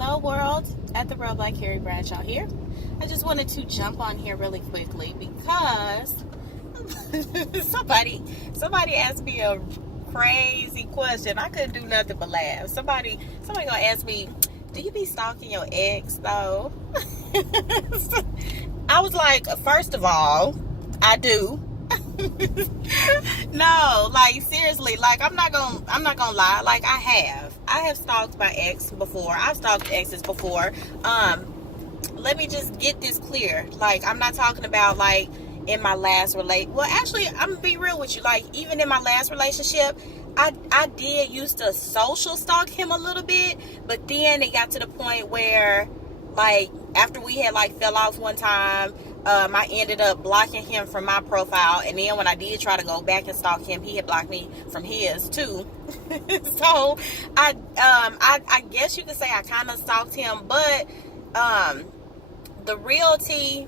Hello world, at TheRealBlackCarrieBradshaw here. I just wanted to jump on here really quickly because somebody asked me a crazy question. I couldn't do nothing but laugh. Somebody gonna ask me, do you be stalking your ex though? I was like, first of all, I do. No, like seriously, like I'm not gonna lie, like I have stalked my ex before. I've stalked exes before. Let me just get this clear. Like, I'm not talking about like in my last well, actually, I'm gonna be real with you. Like, even in my last relationship, I did used to social stalk him a little bit, but then it got to the point where, like, after we had like fell off one time, I ended up blocking him from my profile, and then when I did try to go back and stalk him, he had blocked me from his too. So I guess you could say I kind of stalked him, but the reality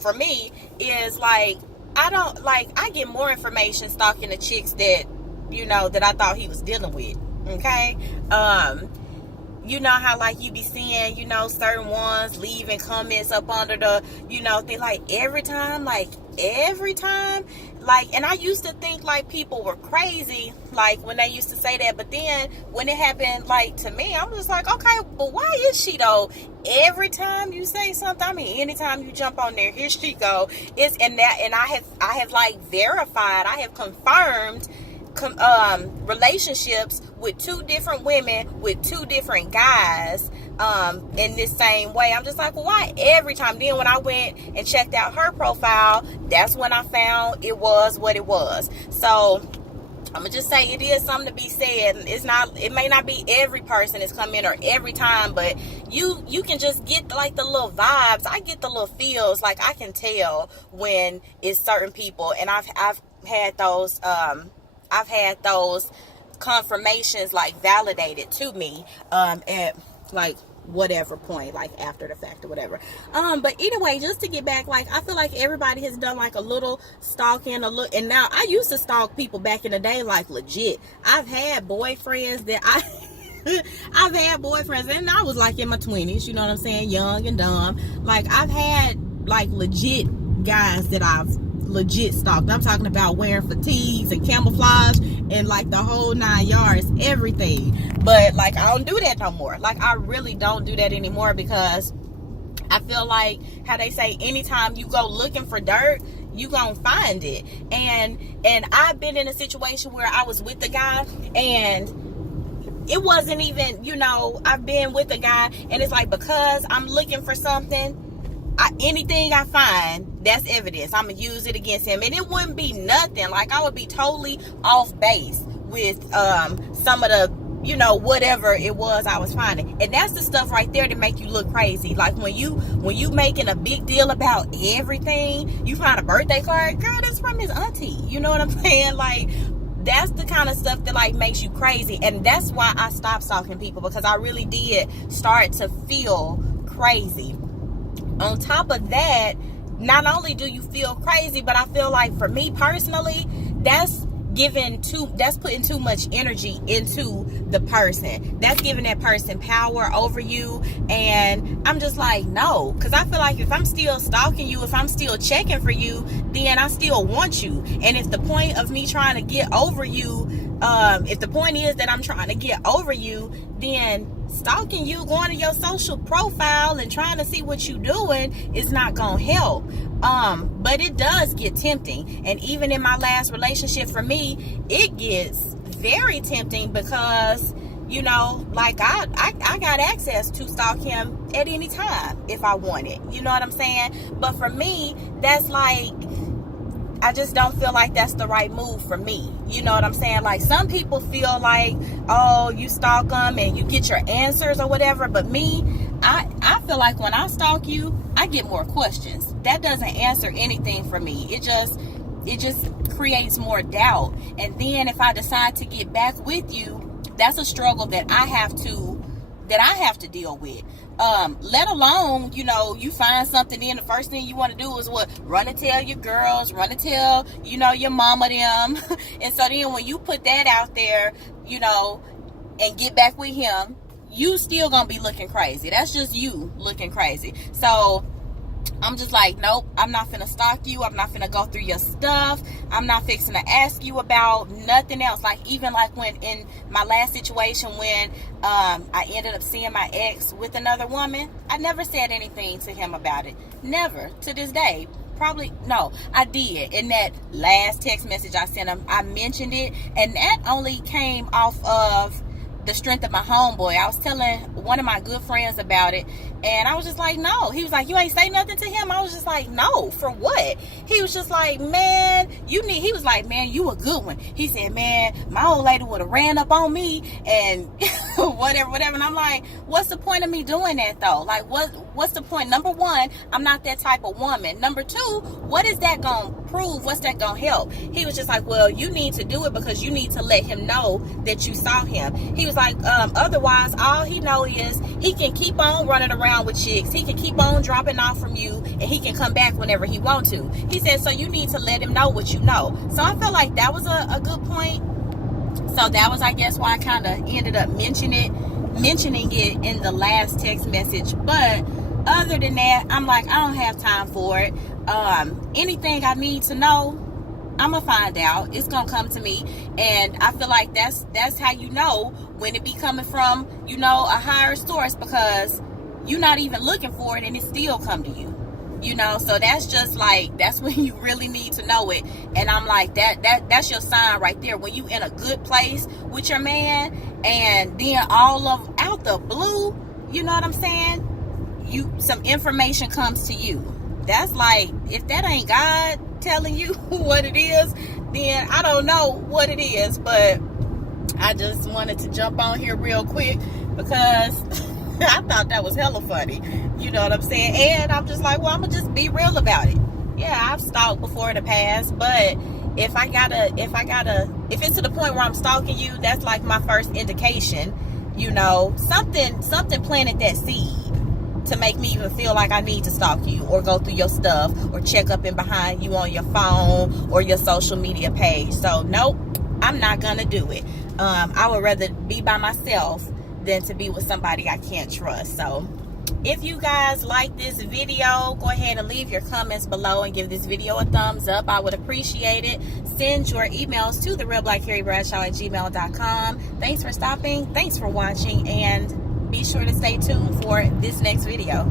for me is like I get more information stalking the chicks that that I thought he was dealing with. Okay. You know how like you be seeing, certain ones leaving comments up under the, they like every time, and I used to think like people were crazy, like when they used to say that, but then when it happened like to me, I'm just like, okay, but why is she though? Every time you say something, I mean, anytime you jump on there, here she go. And I have like verified, I have confirmed relationships with two different women with two different guys in this same way. I'm just like, well, why every time? Then when I went and checked out her profile, that's when I found it was what it was. So I'm gonna just say it is something to be said. It may not be every person that's come in or every time, but you can just get like the little vibes. I get the little feels, like I can tell when it's certain people, and I've had those confirmations like validated to me at like whatever point, like after the fact or whatever. But anyway, just to get back, like I feel like everybody has done like a little stalking, and now I used to stalk people back in the day, like legit. I've had boyfriends that I've had boyfriends, and I was like in my 20s, you know what I'm saying, young and dumb. Like I've had like legit guys that I've legit stalked. I'm talking about wearing fatigues and camouflage and like the whole 9 yards, everything. But like I don't do that no more. Like I really don't do that anymore, because I feel like how they say, anytime you go looking for dirt, you gonna find it. And I've been in a situation where I was with a guy, and it wasn't even, I've been with a guy, and it's like, because I'm looking for something, anything I find, that's evidence. I'm gonna use it against him, and it wouldn't be nothing. Like I would be totally off base with some of the, whatever it was I was finding, and that's the stuff right there to make you look crazy. Like when you making a big deal about everything, you find a birthday card, girl, that's from his auntie. You know what I'm saying? Like that's the kind of stuff that like makes you crazy, and that's why I stopped stalking people, because I really did start to feel crazy. On top of that, not only do you feel crazy, but I feel like for me personally, that's putting too much energy into the person. That's giving that person power over you. And I'm just like, no, because I feel like if I'm still stalking you, if I'm still checking for you, then I still want you. And if the point of me trying to get over you, if the point is that I'm trying to get over you, then stalking you, going to your social profile and trying to see what you doing is not gonna help. But it does get tempting, and even in my last relationship, for me, it gets very tempting, because like I got access to stalk him at any time if I want it, you know what I'm saying? But for me, that's like, I just don't feel like that's the right move for me. You know what I'm saying? Like some people feel like, oh, you stalk them and you get your answers or whatever. But me, I feel like when I stalk you, I get more questions. That doesn't answer anything for me. It just creates more doubt. And then if I decide to get back with you, that's a struggle that I have to deal with. Let alone, you find something, then the first thing you want to do is what? Run and tell your girls, run and tell, your mama them. And so then when you put that out there, and get back with him, you still gonna be looking crazy. That's just you looking crazy. So I'm just like, nope, I'm not finna stalk you. I'm not finna go through your stuff. I'm not fixing to ask you about nothing else. Like, even like when in my last situation, when I ended up seeing my ex with another woman, I never said anything to him about it. Never, to this day. Probably, no, I did. In that last text message I sent him, I mentioned it, and that only came off of the strength of my homeboy. I was telling one of my good friends about it, and I was just like, no. He was like, you ain't say nothing to him? I was just like, no, for what? He was just like, man, he was like, man, you a good one. He said, man, my old lady would have ran up on me and whatever. And I'm like, what's the point of me doing that though? Like, what's the point? Number one, I'm not that type of woman. Number two, what is that gonna prove? What's that gonna help? He was just like, well, you need to do it because you need to let him know that you saw him. He was like, otherwise all he know is he can keep on running around with chicks. He can keep on dropping off from you, and he can come back whenever he want to. He said, so you need to let him know what you know. So I felt like that was a good point. So that was, I guess, why I kind of ended up mentioning it in the last text message. But other than that, I'm like, I don't have time for it. Anything I need to know, I'm gonna find out. It's gonna come to me, and I feel like that's how you know when it be coming from, you know, a higher source, because you're not even looking for it and it still come to you. You know, so that's just like, that's when you really need to know it. And I'm like, that's your sign right there. When you in a good place with your man, and then all of out the blue, you know what I'm saying? Some information comes to you. That's like, if that ain't God telling you what it is, then I don't know what it is. But I just wanted to jump on here real quick because I thought that was hella funny. You know what I'm saying? And I'm just like, well, I'm gonna just be real about it. Yeah, I've stalked before in the past, but if it's to the point where I'm stalking you, that's like my first indication. You know, something planted that seed to make me even feel like I need to stalk you or go through your stuff or check up and behind you on your phone or your social media page. So nope, I'm not gonna do it. I would rather be by myself than to be with somebody I can't trust. So if you guys like this video, go ahead and leave your comments below and give this video a thumbs up. I would appreciate it. Send your emails to TheRealBlackCarrieBradshaw@gmail.com. Thanks for stopping. Thanks for watching. And be sure to stay tuned for this next video.